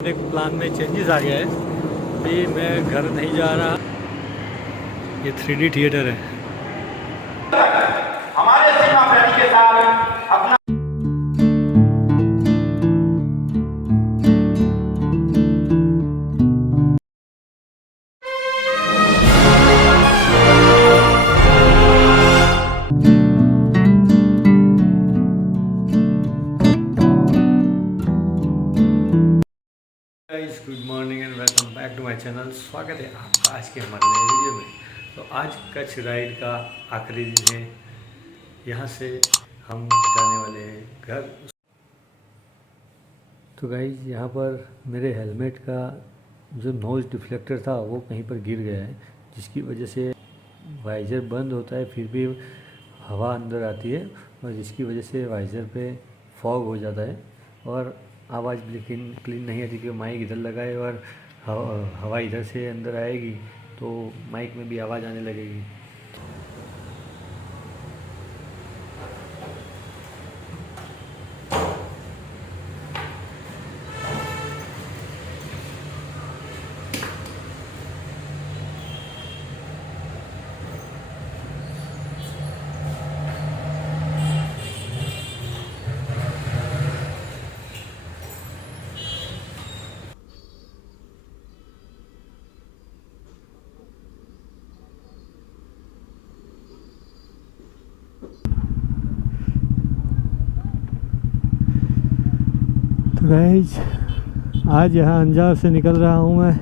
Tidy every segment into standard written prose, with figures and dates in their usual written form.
एक प्लान में चेंजेस आ गया है। अभी मैं घर नहीं जा रहा। ये 3D थिएटर है। हमारे सीमा प्रहरी के साथ अपना guys, good morning and welcome back to my channel. स्वागत है आपका आज के हमारे नए वीडियो में। तो आज कच्छ राइड का आखिरी दिन है। यहाँ से हम जाने वाले हैं घर। तो गाइस, यहाँ पर मेरे हेलमेट का जो नोज़ डिफ्लेक्टर था वो कहीं पर गिर गया है, जिसकी वजह से वाइज़र बंद होता है फिर भी हवा अंदर आती है, और जिसकी वजह से वाइज़र पे फॉग हो जाता है और आवाज़ लेकिन क्लीन नहीं आती, क्योंकि माइक इधर लगा है और हवा इधर से अंदर आएगी तो माइक में भी आवाज़ आने लगेगी। तो गाइस, आज यहाँ अंजार से निकल रहा हूँ मैं।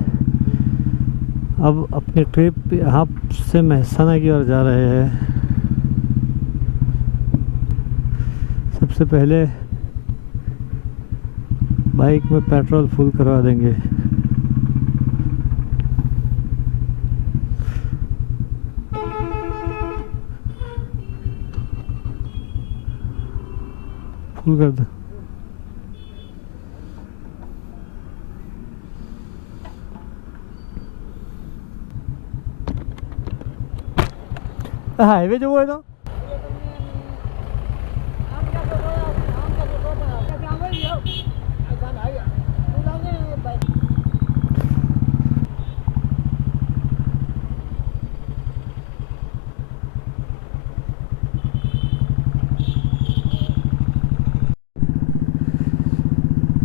अब अपने ट्रिप यहाँ से मेहसाना की ओर जा रहे हैं। सबसे पहले बाइक में पेट्रोल फुल करवा देंगे। फुल कर दो। हाईवे जो है तो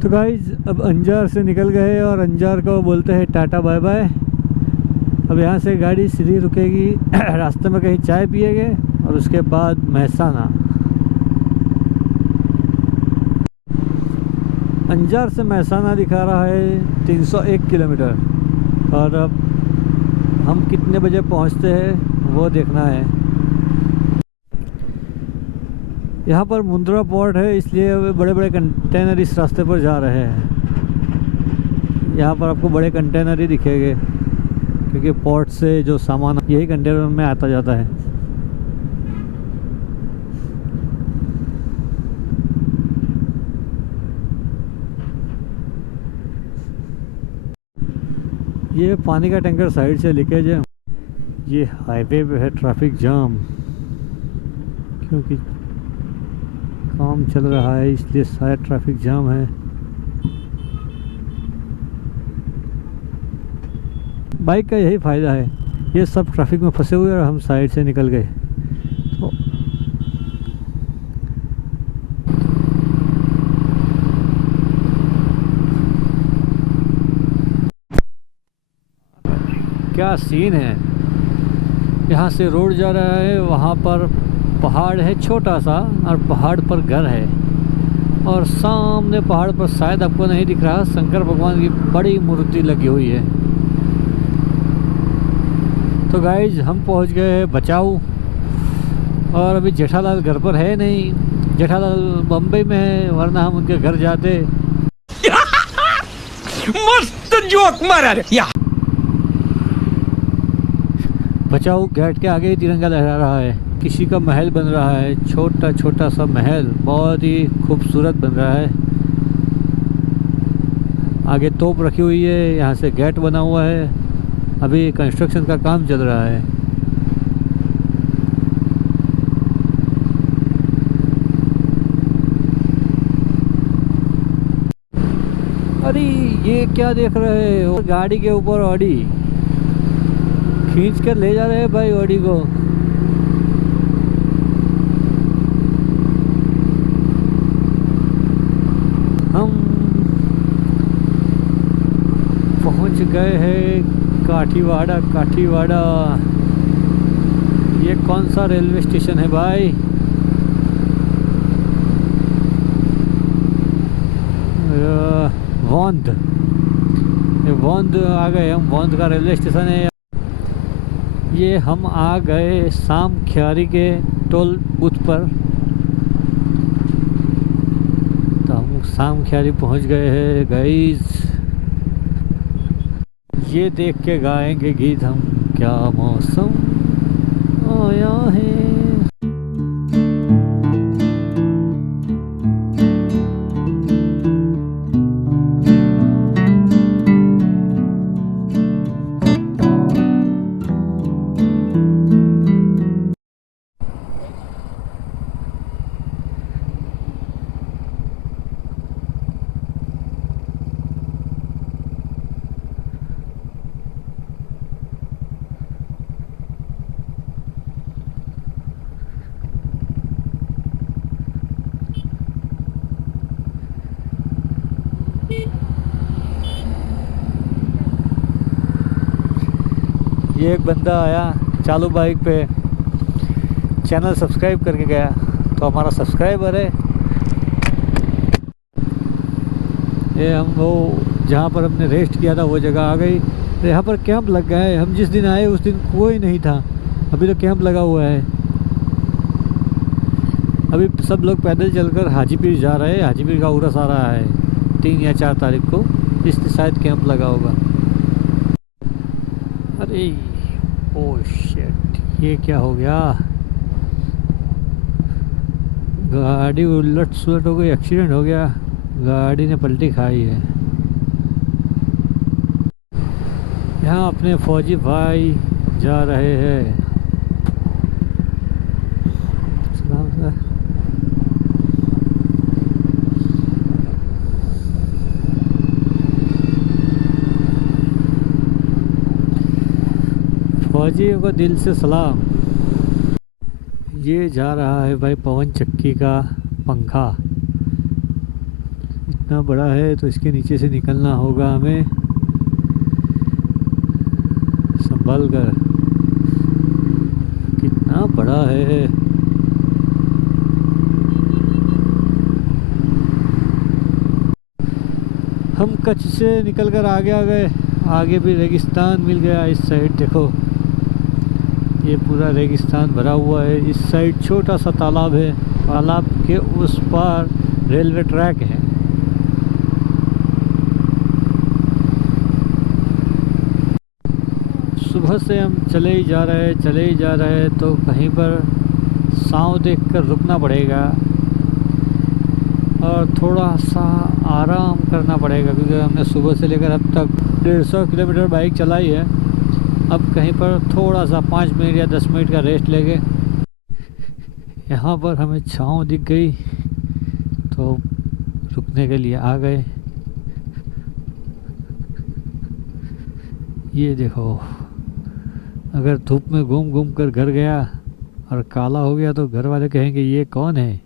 गाइज, अब अंजार से निकल गए और अंजार को बोलते हैं टाटा बाय बाय। अब यहाँ से गाड़ी सीधी रुकेगी, रास्ते में कहीं चाय पिएंगे और उसके बाद मेहसाना। अंजार से मेहसाना दिखा रहा है 301 किलोमीटर, और अब हम कितने बजे पहुँचते हैं वो देखना है। यहाँ पर मुंद्रा पोर्ट है, इसलिए बड़े बड़े कंटेनर इस रास्ते पर जा रहे हैं। यहाँ पर आपको बड़े कंटेनर ही दिखेंगे, क्योंकि पोर्ट से जो सामान यही कंटेनर में आता जाता है। ये पानी का टैंकर साइड से लीकेज है। ये हाईवे पे है ट्रैफिक जाम, क्योंकि काम चल रहा है इसलिए शायद ट्रैफिक जाम है। बाइक का यही फ़ायदा है, ये सब ट्रैफिक में फंसे हुए और हम साइड से निकल गए। तो क्या सीन है, यहाँ से रोड जा रहा है, वहाँ पर पहाड़ है छोटा सा और पहाड़ पर घर है, और सामने पहाड़ पर शायद आपको नहीं दिख रहा, शंकर भगवान की बड़ी मूर्ति लगी हुई है। तो गाइज, हम पहुंच गए हैं बचाऊ, और अभी जेठालाल घर पर है नहीं। जेठालाल बम्बई में है, वरना हम उनके घर जाते। मस्त जोक मारा रे या। बचाऊ गेट के आगे ही तिरंगा लहरा रहा है। किसी का महल बन रहा है, छोटा छोटा सा महल, बहुत ही खूबसूरत बन रहा है। आगे तोप रखी हुई है, यहाँ से गेट बना हुआ है। अभी कंस्ट्रक्शन का काम चल रहा है। अरे ये क्या देख रहे हो? गाड़ी के ऊपर ऑडी खींच कर ले जा रहे हैं भाई ऑडी को। हम पहुंच गए हैं काठीवाड़ा। काठीवाड़ा ये कौन सा रेलवे स्टेशन है भाई? वोंद। वोंद आ गए हम। वोंद का रेलवे स्टेशन है ये। हम आ गए सामख्यारी के टोल बूथ पर। तो हम सामख्यारी पहुंच गए हैं गाइस। ये देख के गाएंगे गीत हम, क्या मौसम आया है। ये एक बंदा आया चालू बाइक पे, चैनल सब्सक्राइब करके गया। तो हमारा सब्सक्राइबर है ये। हम वो जहाँ पर हमने रेस्ट किया था वो जगह आ गई। तो यहाँ पर कैंप लग गया है। हम जिस दिन आए उस दिन कोई नहीं था, अभी तो कैंप लगा हुआ है। अभी सब लोग पैदल चलकर हाजीपीर जा रहे हैं। हाजीपीर का उरस आ रहा है 3 या 4 तारीख को, इसलिए शायद कैंप लगा होगा। अरे ओह शिट, ये क्या हो गया? गाड़ी उलट सुलट हो गई, एक्सीडेंट हो गया। गाड़ी ने पलटी खाई है। यहाँ अपने फौजी भाई जा रहे हैं। फौजियों को दिल से सलाम। ये जा रहा है भाई पवन चक्की का पंखा। इतना बड़ा है तो इसके नीचे से निकलना होगा हमें संभल कर। कितना बड़ा है। हम कच्छ से निकल कर आगे आ गए। आगे भी रेगिस्तान मिल गया। इस साइड देखो, ये पूरा रेगिस्तान भरा हुआ है। इस साइड छोटा सा तालाब है। तालाब के उस पार रेलवे ट्रैक है। सुबह से हम चले ही जा रहे हैं तो कहीं पर साँव देखकर रुकना पड़ेगा और थोड़ा सा आराम करना पड़ेगा, क्योंकि हमने सुबह से लेकर अब तक 150 किलोमीटर बाइक चलाई है। अब कहीं पर थोड़ा सा 5 मिनट या 10 मिनट का रेस्ट लेंगे। यहाँ पर हमें छाँव दिख गई तो रुकने के लिए आ गए। ये देखो, अगर धूप में घूम घूम कर घर गया और काला हो गया तो घर वाले कहेंगे ये कौन है।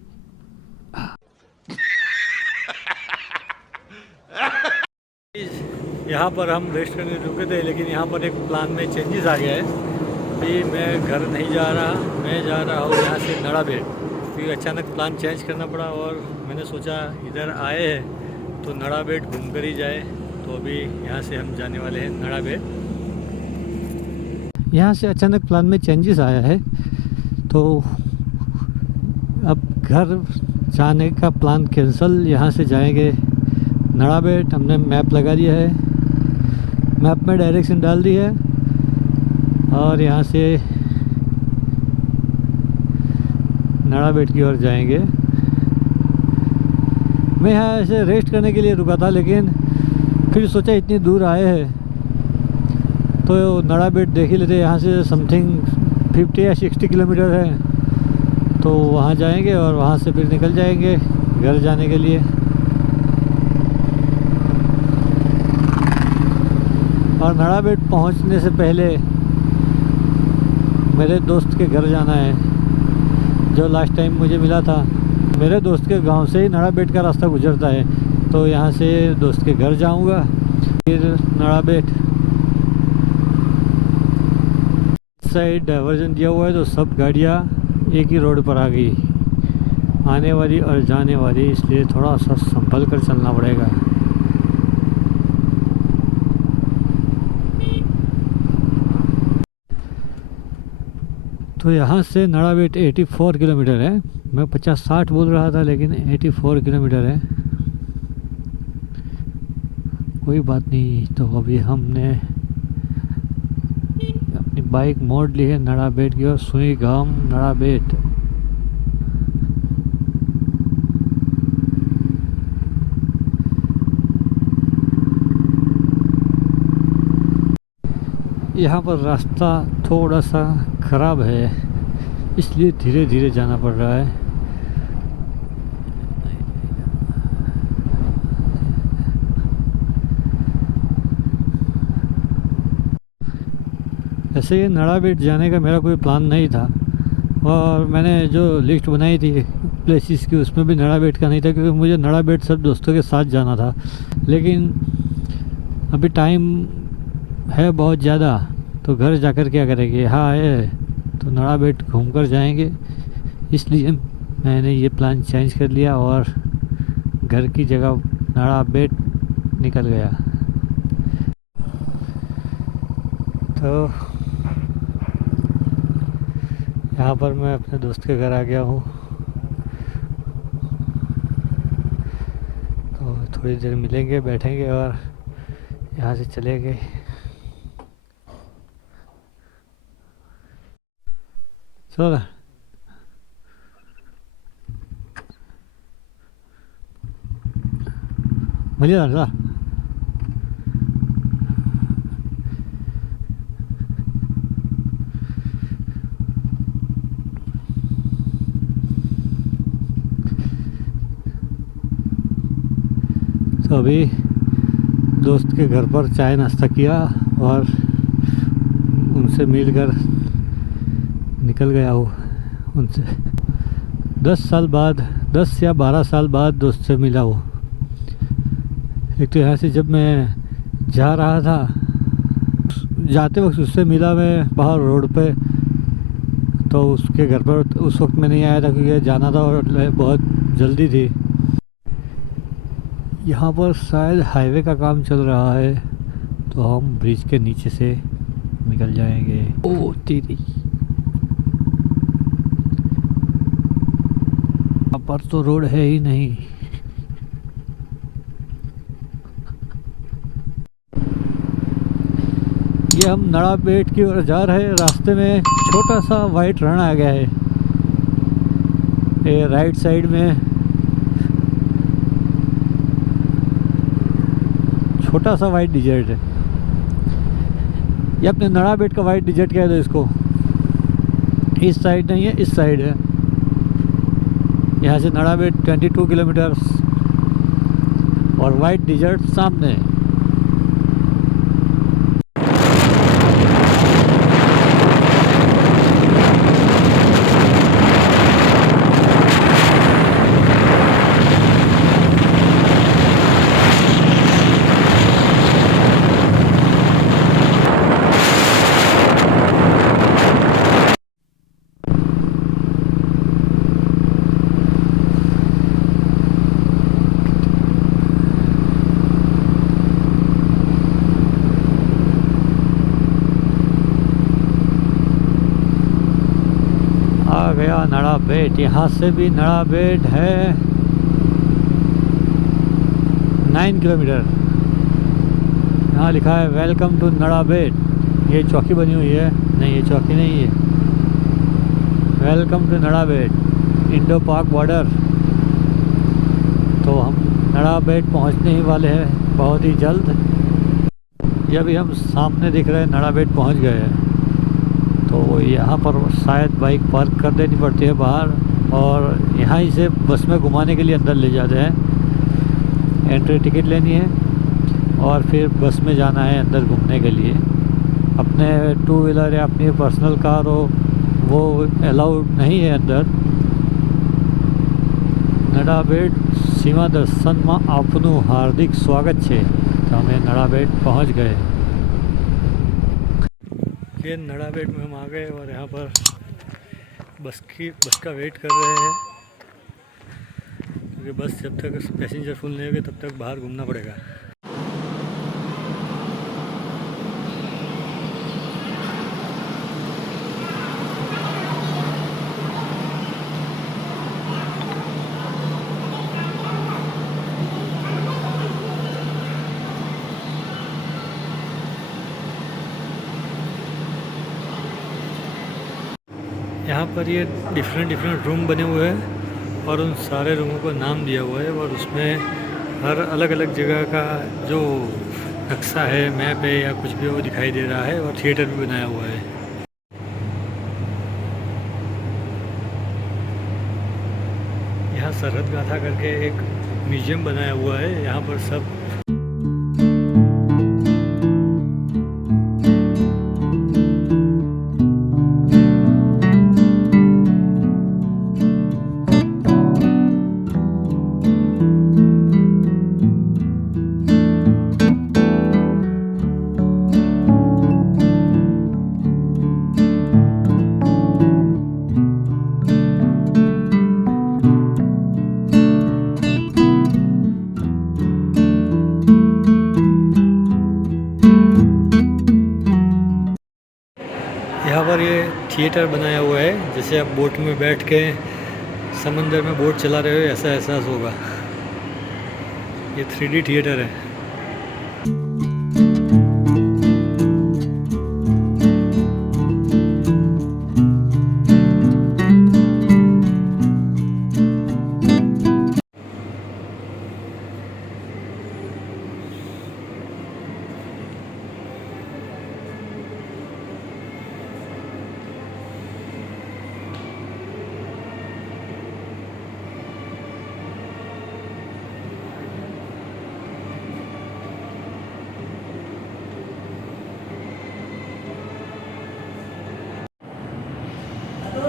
यहाँ पर हम रेस्ट करने रुके थे, लेकिन यहाँ पर एक प्लान में चेंजेस आ गया है। अभी मैं घर नहीं जा रहा, मैं जा रहा हूँ यहाँ से नड़ाबेट, क्योंकि अचानक प्लान चेंज करना पड़ा और मैंने सोचा इधर आए हैं तो नड़ाबेट घूम कर ही जाए। तो अभी यहाँ से हम जाने वाले हैं नड़ाबेट। यहाँ से अचानक प्लान में चेंजेस आया है तो अब घर जाने का प्लान कैंसिल। यहाँ से जाएंगे नड़ाबेट। हमने मैप लगा दिया है, मैप में डायरेक्शन डाल दी है और यहाँ से नड़ाबेट की ओर जाएंगे। मैं यहाँ ऐसे रेस्ट करने के लिए रुका था, लेकिन फिर सोचा इतनी दूर आए हैं तो नड़ाबेट देख ही लेते। यहाँ से समथिंग 50 या 60 किलोमीटर है, तो वहाँ जाएंगे और वहाँ से फिर निकल जाएंगे घर जाने के लिए। और नड़ाबेट पहुंचने से पहले मेरे दोस्त के घर जाना है, जो लास्ट टाइम मुझे मिला था। मेरे दोस्त के गांव से ही नड़ाबेट का रास्ता गुजरता है, तो यहाँ से दोस्त के घर जाऊँगा, फिर नड़ाबेट साइड डाइवर्जन दिया हुआ है, तो सब गाड़ियाँ एक ही रोड पर आ गई, आने वाली और जाने वाली, इसलिए थोड़ा सा संभल कर चलना पड़ेगा। तो यहाँ से नड़ाबेट 84 किलोमीटर है। मैं 50-60 बोल रहा था, लेकिन 84 किलोमीटर है। कोई बात नहीं। तो अभी हमने अपनी बाइक मोड़ ली है नड़ाबेट की ओर, सुईगाम नड़ाबेट। यहाँ पर रास्ता थोड़ा सा ख़राब है, इसलिए धीरे धीरे जाना पड़ रहा है। ऐसे ये नड़ाबेट जाने का मेरा कोई प्लान नहीं था, और मैंने जो लिस्ट बनाई थी प्लेसेस की, उसमें भी नड़ाबेट का नहीं था, क्योंकि मुझे नड़ाबेट सब दोस्तों के साथ जाना था। लेकिन अभी टाइम है बहुत ज़्यादा, तो घर जाकर क्या करेंगे, यहाँ आए तो नड़ाबेट घूमकर जाएंगे, इसलिए मैंने ये प्लान चेंज कर लिया और घर की जगह नड़ाबेट निकल गया। तो यहाँ पर मैं अपने दोस्त के घर आ गया हूँ, तो थोड़ी देर मिलेंगे, बैठेंगे और यहाँ से चलेंगे। चलो मिलिए ना। तो अभी दोस्त के घर पर चाय नाश्ता किया और उनसे मिलकर निकल गया हूँ। उनसे 10 साल बाद, 10 या 12 साल बाद दोस्त से मिला हूँ। एक तो यहाँ से जब मैं जा रहा था, जाते वक्त उससे मिला मैं बाहर रोड पे, तो उसके घर पर उस वक्त मैं नहीं आया था क्योंकि जाना था और बहुत जल्दी थी। यहाँ पर शायद हाईवे का काम चल रहा है, तो हम ब्रिज के नीचे से निकल जाएंगे। ओ तेरी, यहाँ पर तो रोड है ही नहीं। ये हम नड़ाबेट की ओर जा रहे हैं, रास्ते में छोटा सा वाइट रण आ गया है। ये राइट साइड में छोटा सा वाइट डिजर्ट है। ये अपने नड़ाबेट का वाइट डिजर्ट कह दो इसको। इस साइड नहीं है, इस साइड है। यहाँ से नड़ाबेट 22 किलोमीटर और वाइट डिजर्ट सामने है। आ गया नड़ाबेट। यहाँ से भी नड़ाबेट है 9 किलोमीटर। यहाँ लिखा है वेलकम टू नड़ाबेट। ये चौकी बनी हुई है, नहीं ये चौकी नहीं है, वेलकम टू नड़ाबेट इंडो पाक बॉर्डर। तो हम नड़ाबेट पहुँचने ही वाले हैं बहुत ही जल्द। ये अभी हम सामने दिख रहे हैं नड़ाबेट पहुँच गए हैं। तो यहाँ पर शायद बाइक पार्क कर देनी पड़ती है बाहर, और यहाँ ही से बस में घुमाने के लिए अंदर ले जाते हैं। एंट्री टिकट लेनी है और फिर बस में जाना है अंदर घूमने के लिए। अपने 2 व्हीलर या अपनी पर्सनल कार हो वो अलाउड नहीं है अंदर। नड़ाबेट सीमा दर्शन में आपનું हार्दिक स्वागत है। तो हमें नड़ाबेट पहुंच गए। ये नड़ाबेट में हम आ गए और यहाँ पर बस का वेट कर रहे हैं, क्योंकि बस जब तक पैसेंजर फुल नहीं होंगे तब तक बाहर घूमना पड़ेगा। यहाँ पर ये डिफरेंट रूम बने हुए हैं और उन सारे रूमों को नाम दिया हुआ है और उसमें हर अलग अलग जगह का जो नक्शा है, मैप है या कुछ भी वो दिखाई दे रहा है। और थिएटर भी बनाया हुआ है। यहाँ सरहद गाथा करके एक म्यूजियम बनाया हुआ है। यहाँ पर सब यहाँ पर ये थिएटर बनाया हुआ है। जैसे आप बोट में बैठ के समंदर में बोट चला रहे हो ऐसा एहसास होगा। ये 3D थिएटर है।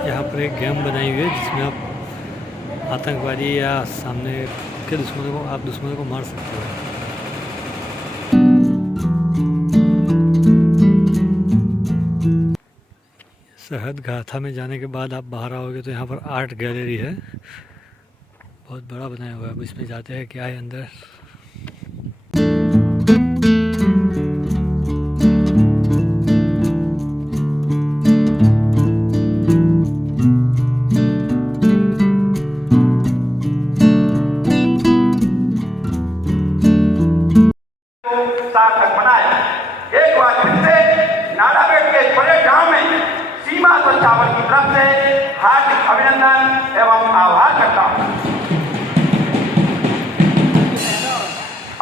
यहाँ पर एक गेम बनाई हुई है जिसमें आप आतंकवादी या सामने के दुश्मनों को मार सकते हो। सरहद गाथा में जाने के बाद आप बाहर आओगे तो यहाँ पर आर्ट गैलरी है, बहुत बड़ा बनाया हुआ है। अब इसमें जाते हैं क्या है अंदर। सार्थक बनाए। एक बार फिर से नाड़ाबेट के बड़े गांव में सीमा संचावन की तरफ से हार्दिक अभिनंदन एवं आभार करता हूं।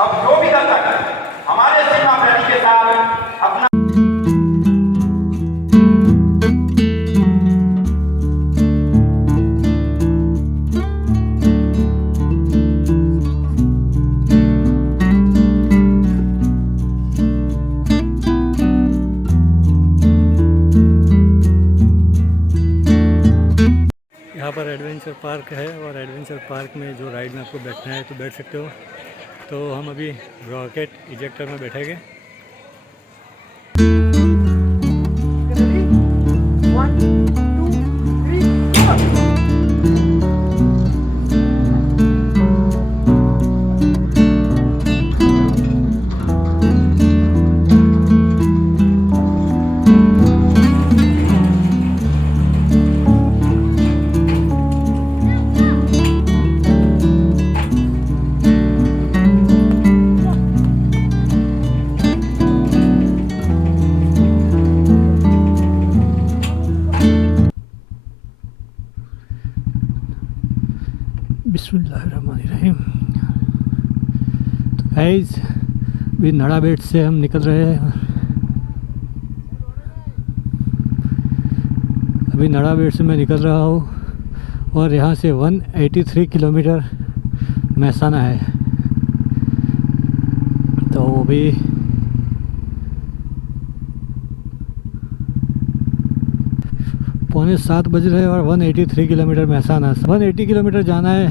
अब जो भी दर्शक हमारे सीमा प्रैली के साथ अपना यहाँ पर एडवेंचर पार्क है और एडवेंचर पार्क में जो राइड में आपको बैठना है तो बैठ सकते हो। तो हम अभी रॉकेट इजेक्टर में बैठेंगे। बिस्मिल्लाहिर्रहमानिर्रहीम। तो गाइस अभी नड़ाबेट से हम निकल रहे हैं। अभी नड़ाबेट से मैं निकल रहा हूँ और यहाँ से 183 किलोमीटर महसाना है। तो अभी पौने 7 बज रहे हैं और 183 किलोमीटर मेहसाना, 180 किलोमीटर जाना है।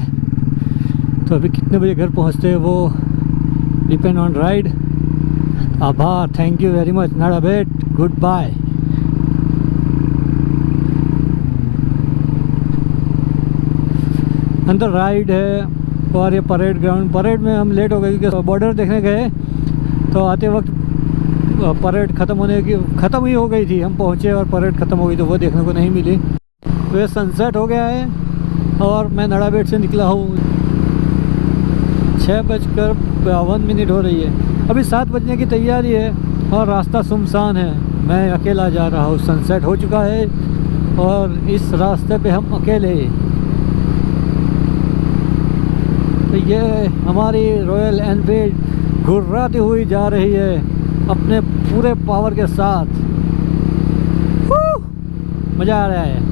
तो अभी कितने बजे घर पहुंचते हैं वो डिपेंड ऑन राइड। आभार, थैंक यू वेरी मच, नाड़ा बेट, गुड बाय। अंदर राइड है और ये परेड ग्राउंड, परेड में हम लेट हो गए क्योंकि बॉर्डर देखने गए तो आते वक्त परेड ख़त्म ही हो गई थी। हम पहुँचे और परेड ख़त्म हो गई तो वो देखने को नहीं मिली। तो ये सनसेट हो गया है और मैं नाड़ाबेट से निकला हूँ। 6:52 हो रही है, अभी 7 बजने की तैयारी है और रास्ता सुनसान है। मैं अकेला जा रहा हूँ, सनसेट हो चुका है और इस रास्ते पे हम अकेले। तो ये हमारी रॉयल एनफील्ड घुर्राती हुई जा रही है अपने पूरे पावर के साथ। मज़ा आ रहा है।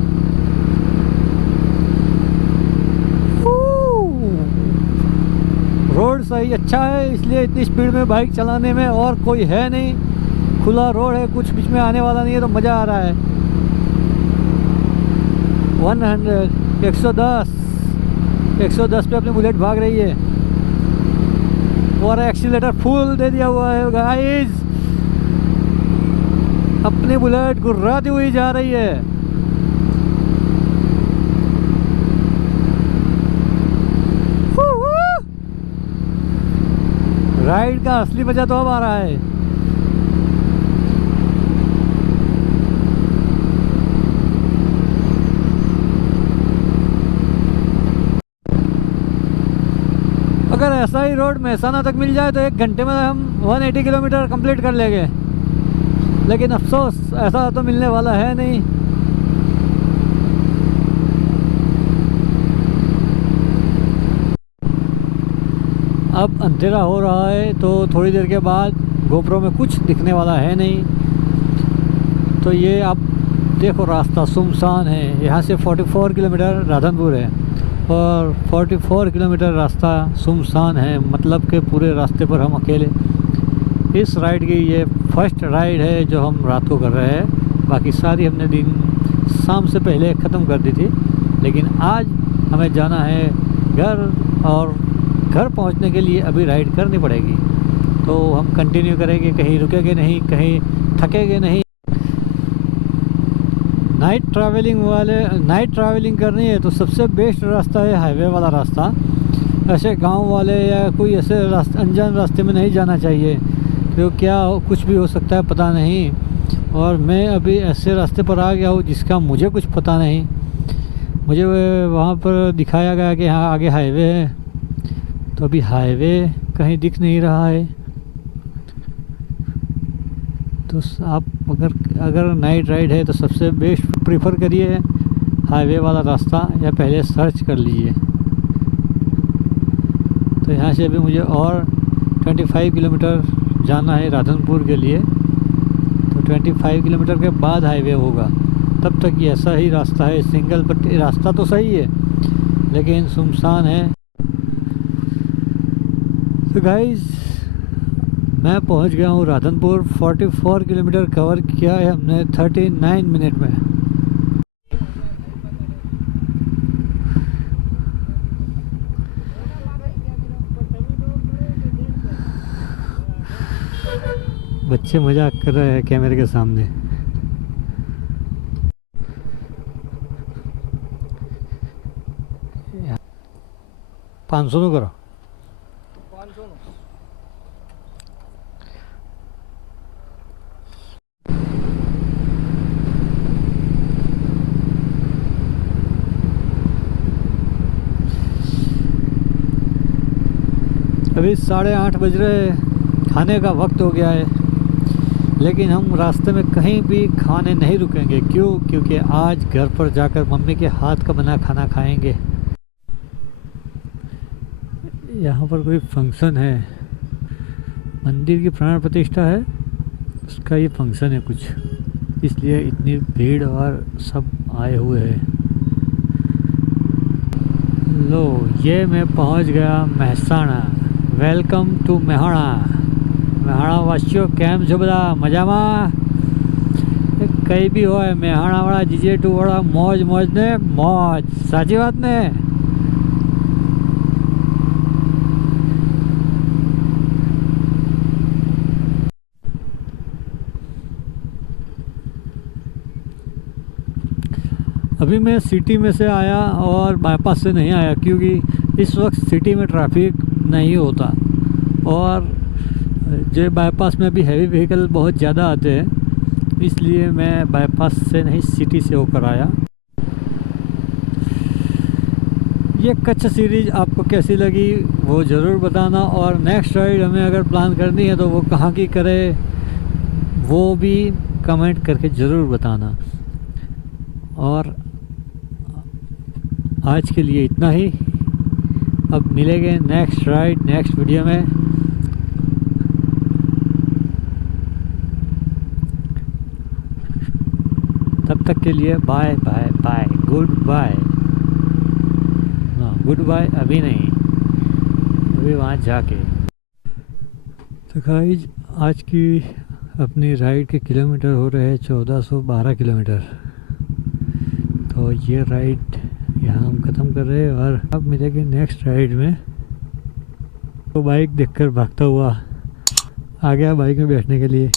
रोड सही अच्छा है, इसलिए इतनी स्पीड में बाइक चलाने में, और कोई है नहीं, खुला रोड है, कुछ बीच में आने वाला नहीं है, तो मज़ा आ रहा है। 110 पे अपनी बुलेट भाग रही है और एक्सीलेटर फुल दे दिया हुआ है गाइस। अपनी बुलेट गुर्राती हुई जा रही है। राइड का असली मजा तो अब आ रहा है। अगर ऐसा ही रोड मेहसाना तक मिल जाए तो 1 घंटे में हम 180 किलोमीटर कंप्लीट कर लेंगे, लेकिन अफसोस ऐसा तो मिलने वाला है नहीं। अब अंधेरा हो रहा है तो थोड़ी देर के बाद गोप्रो में कुछ दिखने वाला है नहीं। तो ये आप देखो रास्ता सुनसान है। यहाँ से 44 किलोमीटर राधनपुर है और 44 किलोमीटर रास्ता सुनसान है, मतलब कि पूरे रास्ते पर हम अकेले। इस राइड की ये फर्स्ट राइड है जो हम रात को कर रहे हैं। बाकी सारी हमने दिन शाम से पहले ख़त्म कर दी थी, लेकिन आज हमें जाना है घर और घर पहुंचने के लिए अभी राइड करनी पड़ेगी। तो हम कंटिन्यू करेंगे, कहीं रुकेंगे नहीं, कहीं थकेंगे नहीं। नाइट ट्रैवलिंग करनी है तो सबसे बेस्ट रास्ता है हाईवे वाला रास्ता। ऐसे गांव वाले या कोई ऐसे अनजान रास्ते में नहीं जाना चाहिए, तो क्या कुछ भी हो सकता है पता नहीं। और मैं अभी ऐसे रास्ते पर आ गया हूँ जिसका मुझे कुछ पता नहीं। मुझे वहाँ पर दिखाया गया कि हाँ आगे हाईवे है, तो अभी हाईवे कहीं दिख नहीं रहा है। तो आप अगर नाइट राइड है तो सबसे बेस्ट प्रीफर करिए हाईवे वाला रास्ता, या पहले सर्च कर लीजिए। तो यहाँ से अभी मुझे और 25 किलोमीटर जाना है राधनपुर के लिए। तो 25 किलोमीटर के बाद हाईवे होगा, तब तक ये ऐसा ही रास्ता है, सिंगल पट्टी रास्ता तो सही है लेकिन सुनसान है। तो गाइस मैं पहुंच गया हूँ राधनपुर। 44 किलोमीटर कवर किया है हमने 39 मिनट में। बच्चे मजाक कर रहे हैं कैमरे के सामने। पाँच सौ करो। अभी 8:30 बज रहे, खाने का वक्त हो गया है, लेकिन हम रास्ते में कहीं भी खाने नहीं रुकेंगे। क्यों? क्योंकि आज घर पर जाकर मम्मी के हाथ का बना खाना खाएंगे। यहाँ पर कोई फंक्शन है, मंदिर की प्राण प्रतिष्ठा है, उसका ये फंक्शन है कुछ, इसलिए इतनी भीड़ और सब आए हुए हैं। लो ये मैं पहुँच गया मेहसाना। Welcome to Mehsana. મેહાણાવાસીઓ કેમ છો બધા મજામાં? કંઈ બી હોય મેહાણાવાળા GJ2 વાળા મોજ મોજ ને મોજ, સાચી વાત ને? अभी मैं सिटी में से आया और बाईपास से नहीं आया क्योंकि इस वक्त सिटी में ट्रैफिक नहीं होता और जो बाईपास में अभी हैवी व्हीकल बहुत ज़्यादा आते हैं, इसलिए मैं बाईपास से नहीं सिटी से होकर आया। ये कच्छ सीरीज़ आपको कैसी लगी वो ज़रूर बताना, और नेक्स्ट राइड हमें अगर प्लान करनी है तो वो कहाँ की करे वो भी कमेंट करके ज़रूर बताना। और आज के लिए इतना ही, अब मिलेंगे नेक्स्ट राइड नेक्स्ट वीडियो में। तब तक के लिए bye bye bye, good bye. Good bye अभी नहीं, अभी वहाँ जाके। तो गाइस आज की अपनी राइड के किलोमीटर हो रहे हैं 1412 किलोमीटर। तो ये राइड यहाँ हम ख़त्म कर रहे हैं और अब मिलेंगे नेक्स्ट राइड में। तो बाइक देखकर भागता हुआ आ गया बाइक में बैठने के लिए।